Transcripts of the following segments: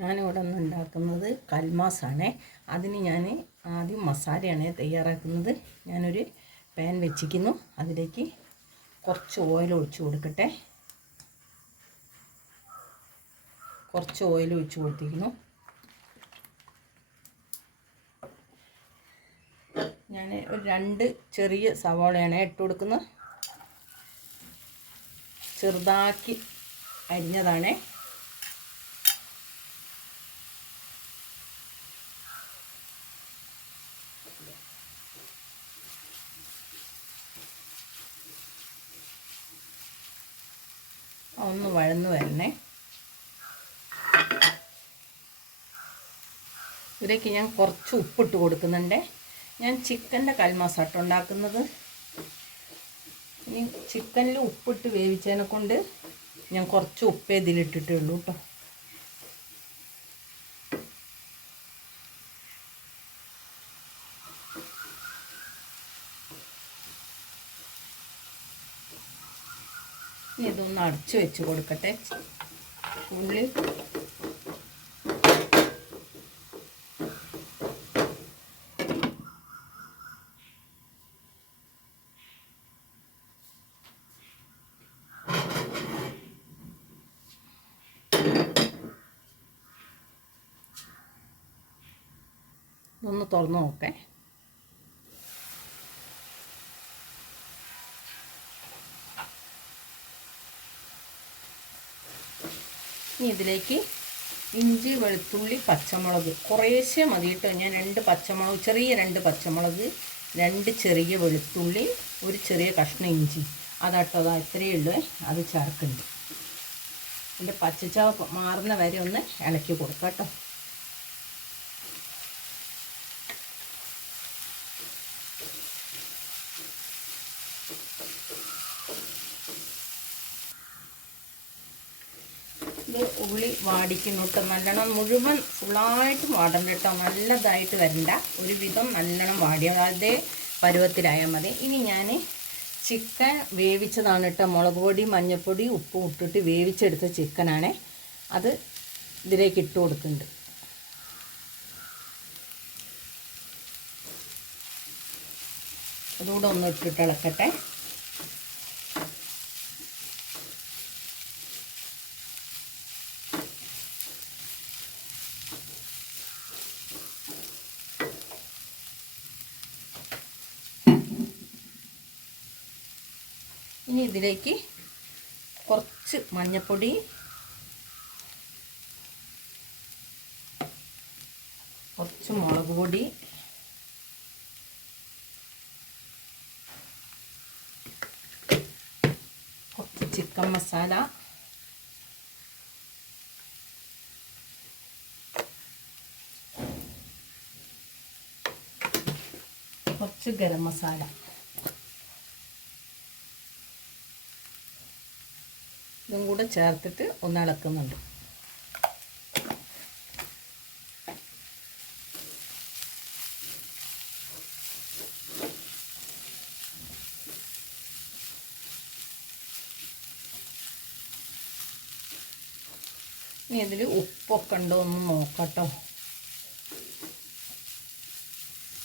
ഞാനിവിടെ നിന്ന് ഉണ്ടാക്കുന്നത് കൽമാസാണ്. അതിന് ഞാൻ ആദ്യം മസാലയാണ് തയ്യാറാക്കുന്നത്. ഞാനൊരു പാൻ വെച്ചിരിക്കുന്നു. അതിലേക്ക് കുറച്ച് ഓയിൽ ഒഴിച്ച് കൊടുക്കട്ടെ. കുറച്ച് ഓയിൽ ഒഴിച്ച് കൊടുത്തിരിക്കുന്നു. ഞാൻ ഒരു 2 ചെറിയ സവാളയാണ് ഇട്ട് കൊടുക്കുന്നത്. ചെറുതാക്കി അരിഞ്ഞതാണ്. ഒന്ന് വഴന്ന് വരണേ. ഇതിലേക്ക് ഞാൻ കുറച്ച് ഉപ്പിട്ട് കൊടുക്കുന്നുണ്ട്. ഞാൻ ചിക്കൻ്റെ കൽമാസാട്ടം ഉണ്ടാക്കുന്നത്. ഇനി ചിക്കനിൽ ഉപ്പിട്ട് വേവിച്ചതിനെ കൊണ്ട് ഞാൻ കുറച്ച് ഉപ്പേ ഇതിലിട്ടിട്ടുള്ളൂ കേട്ടോ. ഇനി ഇതൊന്ന് അടച്ച് വെച്ച് കൊടുക്കട്ടെ. ഉള്ളി ഒന്ന് തുറന്ന് നോക്കേ. ഇനി ഇതിലേക്ക് ഇഞ്ചി, വെളുത്തുള്ളി, പച്ചമുളക് കുറേശ്ശെ മതി കേട്ടോ. ഞാൻ 2 പച്ചമുളക്, ചെറിയ 2 പച്ചമുളക്, 2 ചെറിയ വെളുത്തുള്ളി, ഒരു ചെറിയ കഷ്ണം ഇഞ്ചി, അതാട്ടോ. അതാ ഇത്രയേ ഉള്ളൂ. അത് ചേർക്കുന്നുണ്ട്. അതിൻ്റെ പച്ചച്ചവ മാറുന്ന വരെ ഒന്ന് ഇളക്കി കൊടുക്കാം കേട്ടോ. ഇത് ഉള്ളി വാടിക്കുന്നു കേട്ടോ. നല്ലോണം മുഴുവൻ ഫുള്ളായിട്ട് വാടണ്ട കേട്ടോ. നല്ലതായിട്ട് വരണ്ട. ഒരുവിധം നല്ലോണം വാടിയ പരുവത്തിലായാൽ മതി. ഇനി ഞാൻ ചിക്കൻ വേവിച്ചതാണ് കേട്ടോ. മുളക് പൊടി, മഞ്ഞൾപ്പൊടി, ഉപ്പും ഇട്ടിട്ട് വേവിച്ചെടുത്ത ചിക്കനാണ്. അത് ഇതിലേക്ക് ഇട്ട് കൊടുക്കുന്നുണ്ട്. അതുകൂടെ ഒന്ന് ഇട്ടിട്ട് ഇളക്കട്ടെ. ഇനി ഇതിലേക്ക് കുറച്ച് മഞ്ഞൾപ്പൊടി, കുറച്ച് മുളക് പൊടി, കുറച്ച് ചിക്കൻ മസാല, കുറച്ച് ഗരം മസാല, ഇതും കൂടെ ചേർത്തിട്ട് ഒന്ന് ഇളക്കുന്നുണ്ട്. ഇനി ഇതിൽ ഉപ്പൊക്കെ ഉണ്ടോ എന്ന് നോക്കട്ടോ.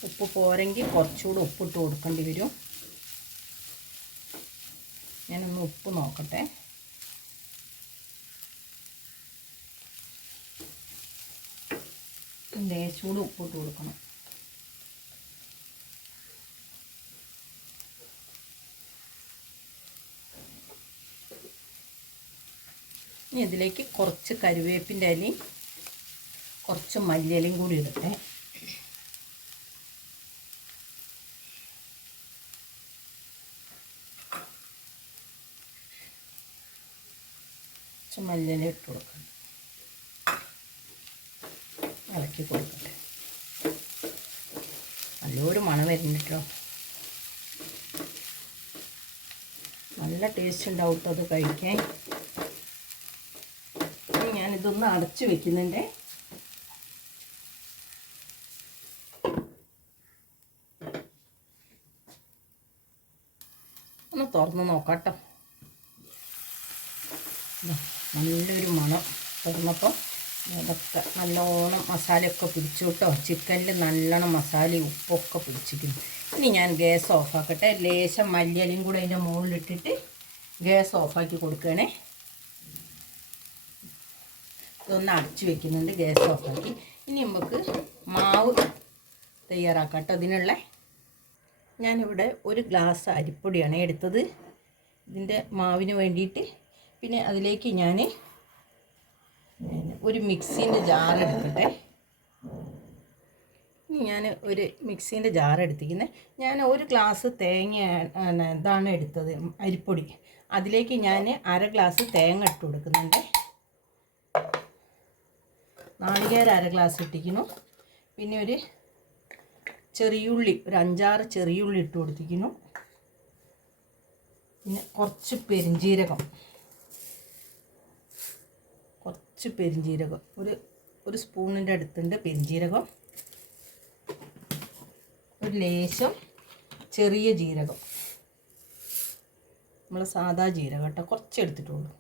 ഉപ്പ് പോരെങ്കിൽ കുറച്ചുകൂടെ ഉപ്പിട്ട് കൊടുക്കേണ്ടി വരും. ഞാനൊന്ന് ഉപ്പ് നോക്കട്ടെ. ലേശൂടെ ഉപ്പിട്ട് കൊടുക്കണം. ഇനി ഇതിലേക്ക് കുറച്ച് കറിവേപ്പിൻ്റെ ഇലയും കുറച്ച് മല്ലിയിലയും കൂടി ഇടട്ടെ. കുറച്ച് മല്ലിയില ഇട്ട് കൊടുക്കണം. ഇളക്കി കൊടുക്കട്ടെ. നല്ലൊരു മണം വരുന്നുണ്ട് കേട്ടോ. നല്ല ടേസ്റ്റ് ഉണ്ടാവും കേട്ടോ അത് കഴിക്കാൻ. ഇനി ഞാനിതൊന്ന് അടച്ച് വെക്കുന്നുണ്ട്. ഒന്ന് തുറന്ന് നോക്കാം കേട്ടോ. നല്ലൊരു മണം തുറന്നപ്പോൾ അതൊക്കെ നല്ലോണം മസാലയൊക്കെ പിടിച്ചു കേട്ടോ. ചിക്കനിൽ നല്ലോണം മസാലയും ഉപ്പൊക്കെ പിടിച്ചിരിക്കുന്നു. ഇനി ഞാൻ ഗ്യാസ് ഓഫാക്കട്ടെ. ലേശം മല്ലിയിലയും കൂടെ അതിൻ്റെ മുകളിലിട്ടിട്ട് ഗ്യാസ് ഓഫാക്കി കൊടുക്കണേ. ഇതൊന്ന് അടച്ചു വെക്കുന്നുണ്ട്. ഗ്യാസ് ഓഫാക്കി. ഇനി നമുക്ക് മാവ് തയ്യാറാക്കാം കേട്ടോ. അതിനുള്ള ഞാനിവിടെ ഒരു ഗ്ലാസ് അരിപ്പൊടിയാണ് എടുത്തത് ഇതിൻ്റെ മാവിന് വേണ്ടിയിട്ട്. പിന്നെ അതിലേക്ക് ഞാൻ ഒരു മിക്സീൻ്റെ ജാർ എടുക്കട്ടെ. ഇനി ഞാൻ ഒരു മിക്സീൻ്റെ ജാർ എടുത്തിരിക്കുന്നത്. ഞാൻ ഒരു ഗ്ലാസ് തേങ്ങ ഇതാണ് എടുത്തത്, അരിപ്പൊടി. അതിലേക്ക് ഞാൻ അര ഗ്ലാസ് തേങ്ങ ഇട്ട് കൊടുക്കുന്നുണ്ട്. നാളികേരം അര ഗ്ലാസ് ഇട്ടിരിക്കുന്നു. പിന്നെ ഒരു ചെറിയുള്ളി, ഒരു 5-6 ചെറിയുള്ളി ഇട്ട് കൊടുത്തിരിക്കുന്നു. പിന്നെ കുറച്ച് പെരിഞ്ജീരകം, ഒരു സ്പൂണിൻ്റെ അടുത്തുണ്ട് പെരിഞ്ജീരകം. ഒരു ലേശം ചെറിയ ജീരകം, നമ്മൾ സാദാ ജീരകം കേട്ടോ, കുറച്ച് എടുത്തിട്ടുള്ളൂ.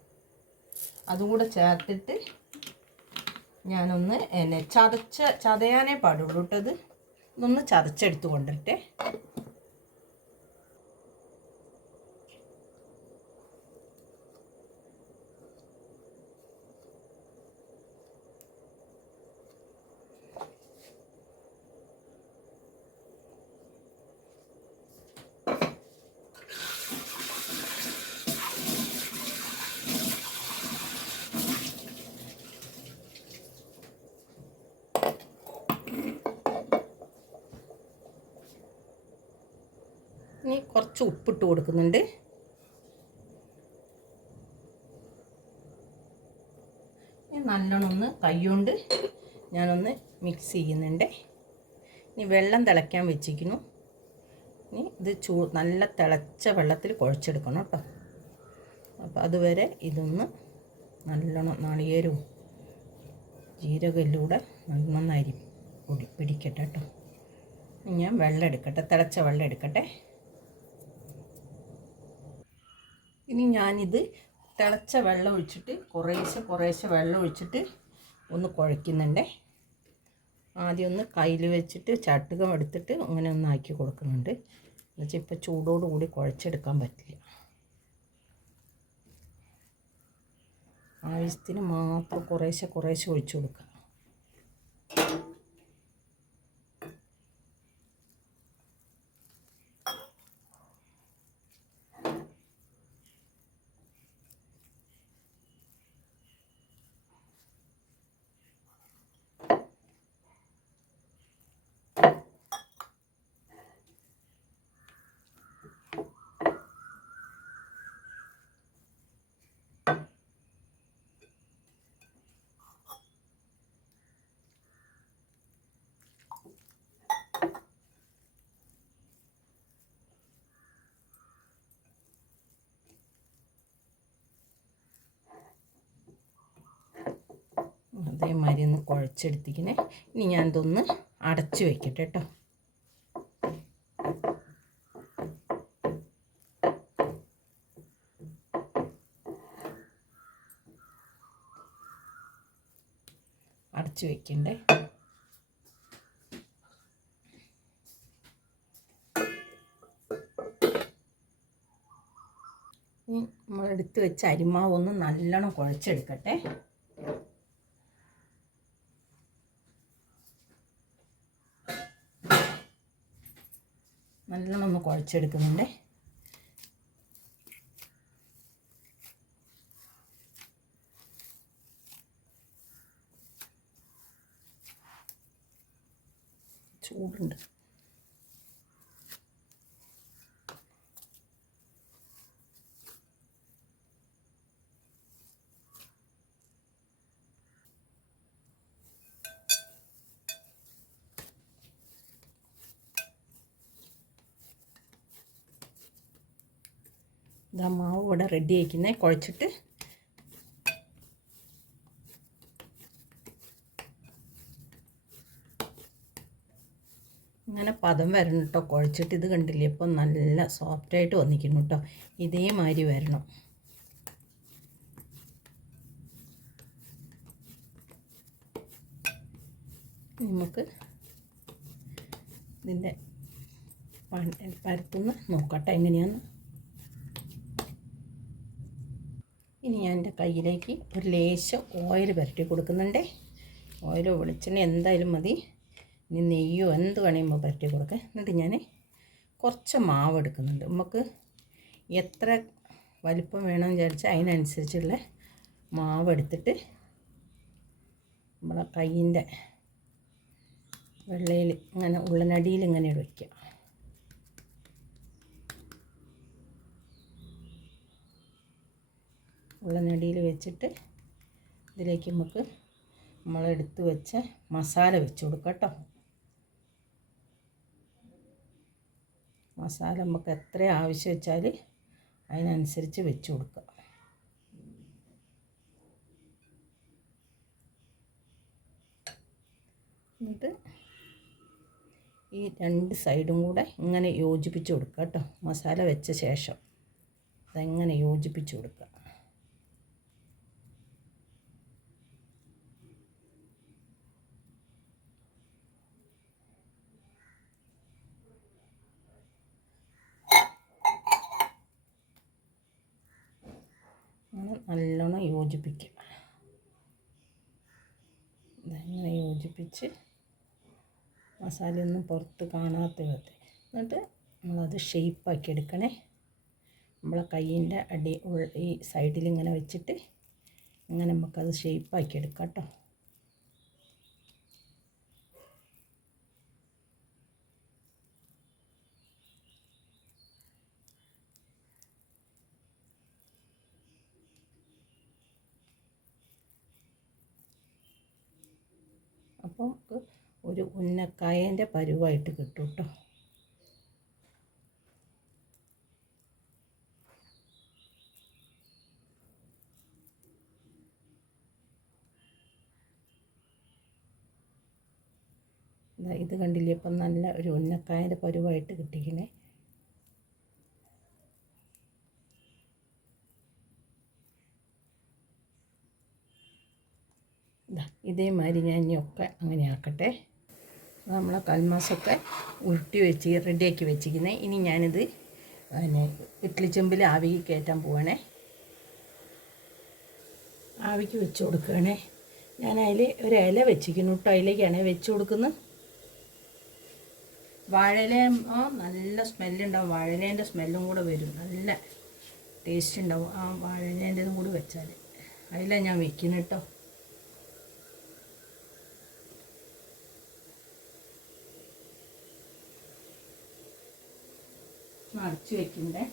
അതും കൂടെ ചേർത്തിട്ട് ഞാനൊന്ന് ചതയാനേ പാടുള്ളൂ കേട്ടത്. ഇതൊന്ന് ചതച്ചെടുത്ത് കൊണ്ടിട്ടെ. ഇനി കുറച്ച് ഉപ്പിട്ട് കൊടുക്കുന്നുണ്ട്. നല്ലോണം ഒന്ന് കൈകൊണ്ട് ഞാനൊന്ന് മിക്സ് ചെയ്യുന്നുണ്ട്. ഇനി വെള്ളം തിളയ്ക്കാൻ വെച്ചിരിക്കുന്നു. ഇനി ഇത് നല്ല തിളച്ച വെള്ളത്തിൽ കുഴച്ചെടുക്കണം കേട്ടോ. അപ്പോൾ അതുവരെ ഇതൊന്ന് നല്ലോണം നാളികേരവും ജീരകയിലൂടെ നന്നായി പിടിക്കട്ടെ കേട്ടോ. ഞാൻ വെള്ളം എടുക്കട്ടെ, തിളച്ച വെള്ളം എടുക്കട്ടെ. ഇനി ഞാനിത് തിളച്ച വെള്ളം ഒഴിച്ചിട്ട് കുറേശ്ശെ വെള്ളം ഒഴിച്ചിട്ട് ഒന്ന് കുഴയ്ക്കുന്നുണ്ട്. ആദ്യം ഒന്ന് കയ്യിൽ വെച്ചിട്ട് ചട്ടുകം എടുത്തിട്ട് അങ്ങനെ ഒന്ന് ആക്കി കൊടുക്കുന്നുണ്ട്. എന്നുവെച്ചാൽ ഇപ്പോൾ ചൂടോടുകൂടി കുഴച്ചെടുക്കാൻ പറ്റില്ല. ആവശ്യത്തിന് മാത്രം കുറേശ്ശെ ഒഴിച്ചു കൊടുക്കുക. അതേമാതിരി ഒന്ന് കുഴച്ചെടുത്തിക്കണേ. ഇനി ഞാനിതൊന്ന് അടച്ചു വയ്ക്കട്ടെ കേട്ടോ. അടച്ചു വയ്ക്കണ്ടേ. നമ്മളെടുത്ത് വെച്ച അരിമാവ് ഒന്ന് നല്ലോണം കുഴച്ചെടുക്കട്ടെ. നല്ലോണം ഒന്ന് കുഴച്ചെടുക്കുന്നുണ്ട്. ചൂടുണ്ട്. ഇതാ മാവ് ഇവിടെ റെഡി ആയിരിക്കുന്നത്. കുഴച്ചിട്ട് ഇങ്ങനെ പദം വരണം കേട്ടോ. കുഴച്ചിട്ട് ഇത് കണ്ടില്ലേ, ഇപ്പം നല്ല സോഫ്റ്റായിട്ട് വന്നിരിക്കുന്നു കേട്ടോ. ഇതേമാതിരി വരണം. നമുക്ക് ഇതിൻ്റെ പരത്തുന്ന നോക്കട്ടെ എങ്ങനെയാന്ന്. ഇനി ഞാൻ എൻ്റെ കയ്യിലേക്ക് ഒരു ലേശം ഓയിൽ പുരട്ടി കൊടുക്കുന്നുണ്ട്. ഓയിലോ വെളിച്ചെണ്ണ എന്തായാലും മതി, ഇനി നെയ്യോ എന്ത് വേണമെങ്കിൽ പുരട്ടി കൊടുക്കാം. എന്നിട്ട് ഞാൻ കുറച്ച് മാവ് എടുക്കുന്നുണ്ട്. നമുക്ക് എത്ര വലിപ്പം വേണമെന്ന് വിചാരിച്ചാൽ അതിനനുസരിച്ചുള്ള മാവ് എടുത്തിട്ട് നമ്മളെ കയ്യിൻ്റെ വെള്ളയിൽ ഇങ്ങനെ ഉള്ളനടിയിൽ ഇങ്ങനെ വയ്ക്കുക. ഉള്ളനടിയിൽ വെച്ചിട്ട് ഇതിലേക്ക് നമുക്ക് നമ്മളെടുത്ത് വെച്ച മസാല വെച്ച് കൊടുക്കാം കേട്ടോ. മസാല നമുക്ക് എത്ര ആവശ്യം വെച്ചാൽ അതിനനുസരിച്ച് വെച്ച് കൊടുക്കുക. എന്നിട്ട് ഈ രണ്ട് സൈഡും കൂടെ ഇങ്ങനെ യോജിപ്പിച്ച് കൊടുക്കുക കേട്ടോ. മസാല വെച്ച ശേഷം അതെങ്ങനെ യോജിപ്പിച്ച് കൊടുക്കുക. നല്ലോണം യോജിപ്പിക്കുക. ഇങ്ങനെ യോജിപ്പിച്ച് മസാലയൊന്നും പുറത്ത് കാണാത്ത വിധത്തിൽ എന്നിട്ട് നമ്മളത് ഷേപ്പാക്കി എടുക്കണേ. നമ്മളെ കയ്യിൻ്റെ ഈ സൈഡിൽ ഇങ്ങനെ വെച്ചിട്ട് ഇങ്ങനെ നമുക്കത് ഷേപ്പാക്കി എടുക്കാം കേട്ടോ. അപ്പം ഒരു ഉന്നക്കായൻ്റെ പരുവായിട്ട് കിട്ടും കേട്ടോ. ഇത് കണ്ടില്ലേ, ഇപ്പം നല്ല ഒരു ഉന്നക്കായൻ്റെ പരുവായിട്ട് കിട്ടിക്കണേ. ഇതേമാതിരി ഞാൻ ഇനിയൊക്കെ അങ്ങനെ ആക്കട്ടെ. നമ്മളെ കൽമാസൊക്കെ ഉരുട്ടി വെച്ച് റെഡിയാക്കി വെച്ചിരിക്കുന്നത്. ഇനി ഞാനിത് പിന്നെ ഇഡ്ഡലി ചെമ്പിൽ ആവിക്ക് കയറ്റാൻ പോവാണേ. ആവിക്ക് വെച്ച് കൊടുക്കുകയാണേ. ഞാൻ അതിൽ ഒരു ഇല വെച്ചിരിക്കുന്നു കേട്ടോ. അതിലേക്കാണ് വെച്ച് കൊടുക്കുന്നത്. വാഴയില നല്ല സ്മെല്ലുണ്ടാവും. വാഴയിലേൻ്റെ സ്മെല്ലും കൂടെ വരും, നല്ല ടേസ്റ്റ് ഉണ്ടാവും ആ വാഴയിലേൻ്റെതും കൂടി വെച്ചാൽ. അതിലാണ് ഞാൻ വെക്കുന്നത് കേട്ടോ. അടച്ചു വെക്കണ്ടേ.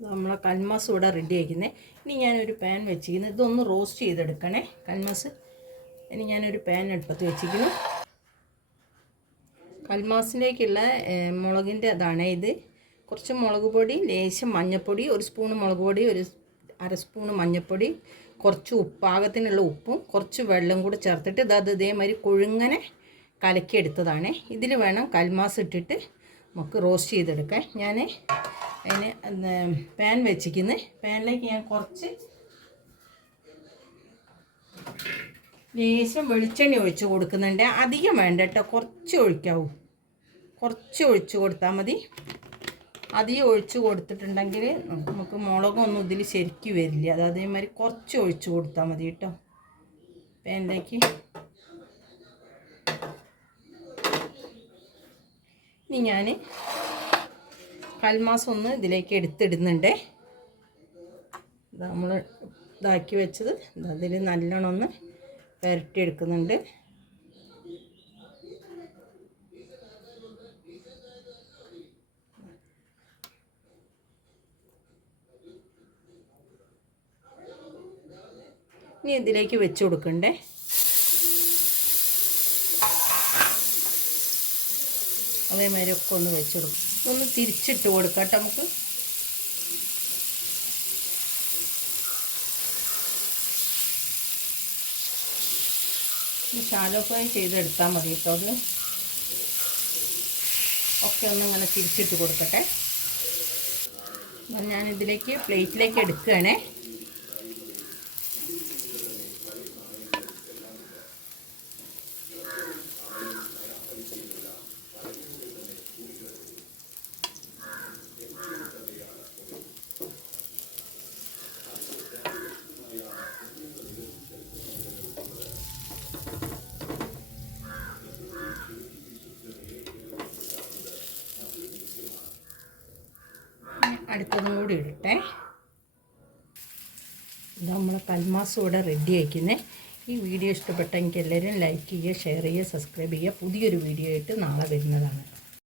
നമ്മളെ കൽമാസ് ഇവിടെ റെഡി ആക്കുന്നത്. ഇനി ഞാനൊരു പാൻ വെച്ചിരിക്കുന്നത്. ഇതൊന്ന് റോസ്റ്റ് ചെയ്തെടുക്കണേ കൽമാസ്. ഇനി ഞാനൊരു പാൻ അടുപ്പത്ത് വെച്ചിരിക്കുന്നു. കൽമാസിലേക്കുള്ള മുളകിൻ്റെ അതാണ് ഇത്. കുറച്ച് മുളക് പൊടി, ലേശം മഞ്ഞൾപ്പൊടി, ഒരു സ്പൂണ് മുളക് പൊടി, ഒരു അര സ്പൂണ് മഞ്ഞൾപ്പൊടി, കുറച്ച് പാകത്തിനുള്ള ഉപ്പും കുറച്ച് വെള്ളം കൂടി ചേർത്തിട്ട് ഇതേമാതിരി കൊഴുങ്ങനെ കലക്കിയെടുത്തതാണ്. ഇതിൽ വേണം കൽമാസ് ഇട്ടിട്ട് നമുക്ക് റോസ്റ്റ് ചെയ്തെടുക്കാൻ. ഞാൻ അതിന് പാൻ വെച്ചിരിക്കുന്നത്. പാനിലേക്ക് ഞാൻ കുറച്ച് ലേശം വെളിച്ചെണ്ണ ഒഴിച്ച് കൊടുക്കുന്നുണ്ട്. അധികം വേണ്ട കേട്ടോ, കുറച്ച് ഒഴിക്കാവൂ. കുറച്ച് ഒഴിച്ച് കൊടുത്താൽ മതി. അധികം ഒഴിച്ച് കൊടുത്തിട്ടുണ്ടെങ്കിൽ നമുക്ക് മുളകൊന്നും ഇതിൽ ശരിക്കും വരില്ല. അത് അതേമാതിരി കുറച്ച് ഒഴിച്ച് കൊടുത്താൽ മതി കേട്ടോ പാനിലേക്ക്. ഇനി ഞാൻ കൽമാസം ഒന്ന് ഇതിലേക്ക് എടുത്തിടുന്നുണ്ട്. നമ്മൾ ഇതാക്കി വെച്ചത് അതിൽ നല്ലോണം ഒന്ന് പുരട്ടിയെടുക്കുന്നുണ്ട്. ഇനി ഇതിലേക്ക് വെച്ച് കൊടുക്കണ്ടേ. അതേമാതിരി ഒക്കെ ഒന്ന് വെച്ച് കൊടുക്കും. ഒന്ന് തിരിച്ചിട്ട് കൊടുക്കാം കേട്ടോ നമുക്ക്. ഷാലോ ഫ്രൈ ചെയ്തെടുത്താൽ മതി കേട്ടോ. അത് ഒക്കെ ഒന്നിങ്ങനെ തിരിച്ചിട്ട് കൊടുക്കട്ടെ. ഞാനിതിലേക്ക് പ്ലേറ്റിലേക്ക് എടുക്കുകയാണേ. അടുത്തതും കൂടി ഇടട്ടെ. ഇത് നമ്മളെ കൽമാസും ഇവിടെ റെഡി ആയിരിക്കുന്നത്. ഈ വീഡിയോ ഇഷ്ടപ്പെട്ടെങ്കിൽ എല്ലാവരും ലൈക്ക് ചെയ്യുക, ഷെയർ ചെയ്യുക, സബ്സ്ക്രൈബ് ചെയ്യുക. പുതിയൊരു വീഡിയോ ആയിട്ട് നാളെ വരുന്നതാണ്.